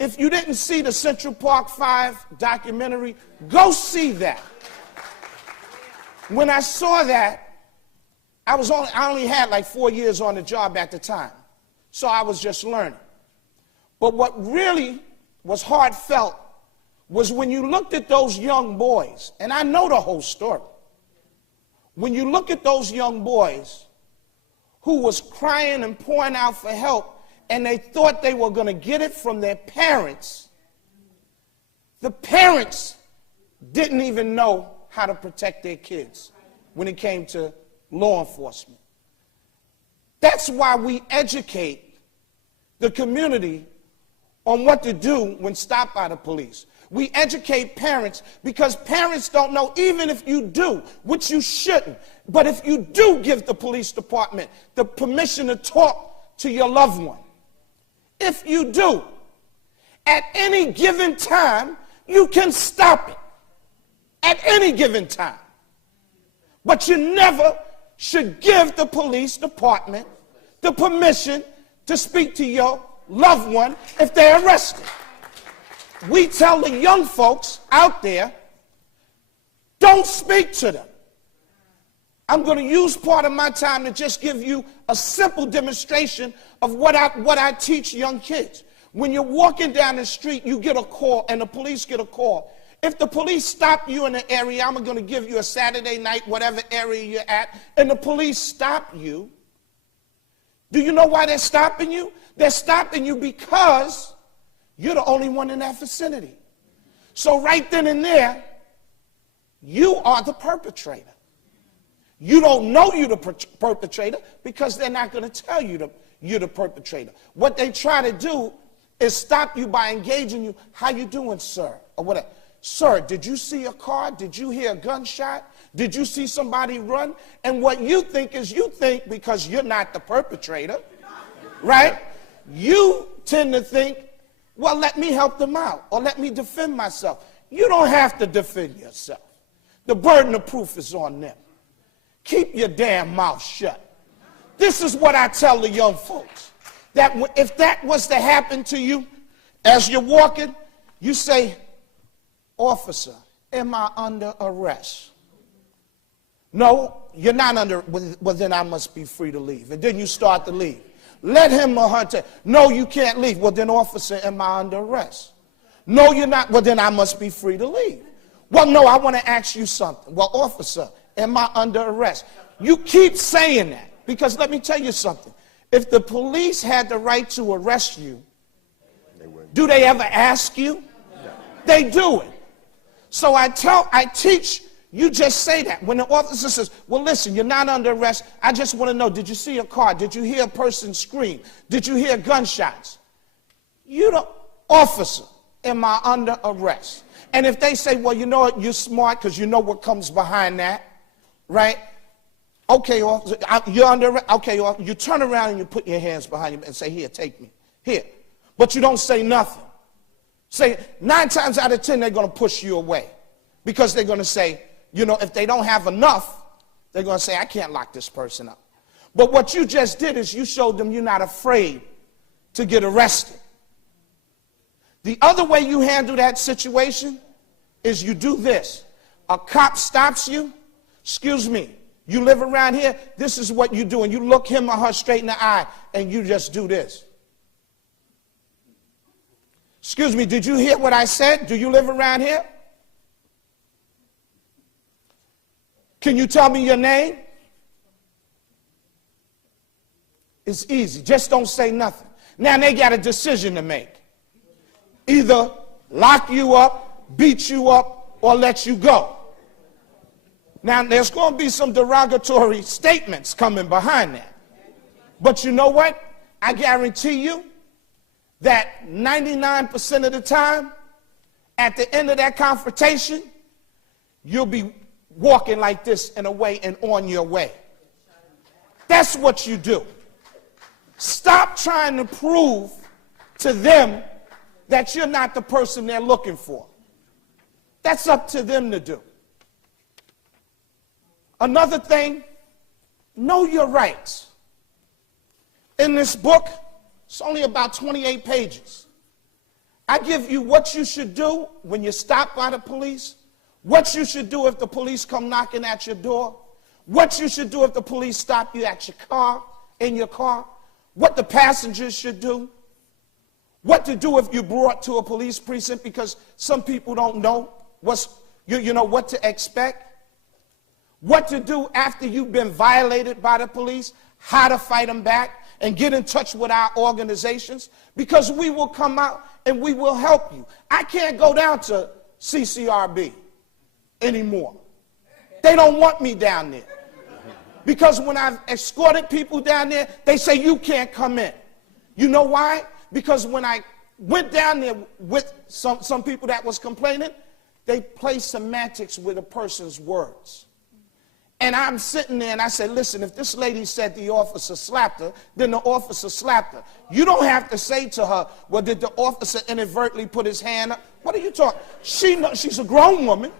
If you didn't see the Central Park 5 documentary, go see that. When I saw that, I only had like 4 years on the job at the time, so I was just learning. But what really was heartfelt was when you looked at those young boys, and I know the whole story. When you look at those young boys who was crying and pouring out for help, and they thought they were going to get it from their parents, the parents didn't even know how to protect their kids when it came to law enforcement. That's why we educate the community on what to do when stopped by the police. We educate parents because parents don't know, even if you do, which you shouldn't, but if you do give the police department the permission to talk to your loved one, if you do, at any given time, you can stop it. At any given time. But you never should give the police department the permission to speak to your loved one if they're arrested. We tell the young folks out there, don't speak to them. I'm going to use part of my time to just give you a simple demonstration of what I teach young kids. When you're walking down the street, you get a call, and the police get a call. If the police stop you in an area, I'm going to give you a Saturday night, whatever area you're at, and the police stop you, do you know why they're stopping you? They're stopping you because you're the only one in that vicinity. So right then and there, you are the perpetrator. You don't know you're the perpetrator because they're not going to tell you you're the perpetrator. What they try to do is stop you by engaging you. How you doing, sir? Or whatever. Sir, did you see a car? Did you hear a gunshot? Did you see somebody run? And what you think is you think, because you're not the perpetrator, right? You tend to think, well, let me help them out, or let me defend myself. You don't have to defend yourself. The burden of proof is on them. Keep your damn mouth shut. This is what I tell the young folks, that if that was to happen to you as you're walking, you say, officer, am I under arrest? No, you're not under, well then I must be free to leave. And then you start to leave. Let him or her tell, no, you can't leave. Well then, officer, am I under arrest? No, you're not. Well then I must be free to leave. Well, no, I want to ask you something. Well, officer, am I under arrest? You keep saying that because let me tell you something. If the police had the right to arrest you, do they ever ask you? No. They do it. So I teach, you just say that. When the officer says, well, listen, you're not under arrest. I just want to know, did you see a car? Did you hear a person scream? Did you hear gunshots? You the officer, am I under arrest? And if they say, well, you know what, you're smart because you know what comes behind that, right? Okay, officer, you're under arrest. Okay, officer, you turn around and you put your hands behind you and say, here, take me, here. But you don't say nothing. Say 9 times out of 10, they're going to push you away because they're going to say, you know, if they don't have enough, they're going to say, I can't lock this person up. But what you just did is you showed them you're not afraid to get arrested. The other way you handle that situation is you do this. A cop stops you. Excuse me, you live around here? This is what you do. And you look him or her straight in the eye and you just do this. Excuse me, did you hear what I said? Do you live around here? Can you tell me your name? It's easy. Just don't say nothing. Now they got a decision to make. Either lock you up, beat you up, or let you go. Now there's going to be some derogatory statements coming behind that. But you know what? I guarantee you that 99% of the time, at the end of that confrontation, you'll be walking like this in a way and on your way. That's what you do. Stop trying to prove to them that you're not the person they're looking for. That's up to them to do. Another thing, know your rights. In this book, it's only about 28 pages. I give you what you should do when you're stopped by the police, what you should do if the police come knocking at your door, what you should do if the police stop you at your car, in your car, what the passengers should do, what to do if you're brought to a police precinct, because some people don't know what to expect, what to do after you've been violated by the police, how to fight them back, and get in touch with our organizations, because we will come out and we will help you. I can't go down to CCRB anymore. They don't want me down there. Because when I've escorted people down there, they say you can't come in. You know why? Because when I went down there with some people that was complaining, they play semantics with a person's words. And I'm sitting there and I said, listen, if this lady said the officer slapped her, then the officer slapped her. You don't have to say to her, well, did the officer inadvertently put his hand up? What are you talking? She's a grown woman.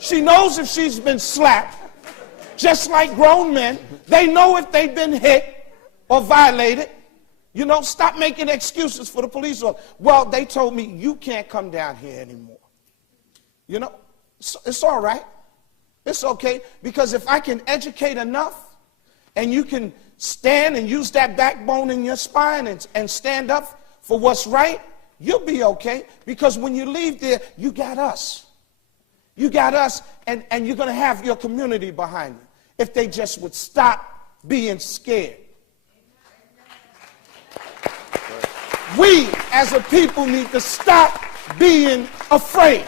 She knows if she's been slapped, just like grown men. They know if they've been hit or violated. You know, stop making excuses for the police officer. Well, they told me you can't come down here anymore. You know, it's all right. It's okay, because if I can educate enough and you can stand and use that backbone in your spine and stand up for what's right, you'll be okay, because when you leave there, you got us. You got us, and you're going to have your community behind you if they just would stop being scared. We, as a people, need to stop being afraid.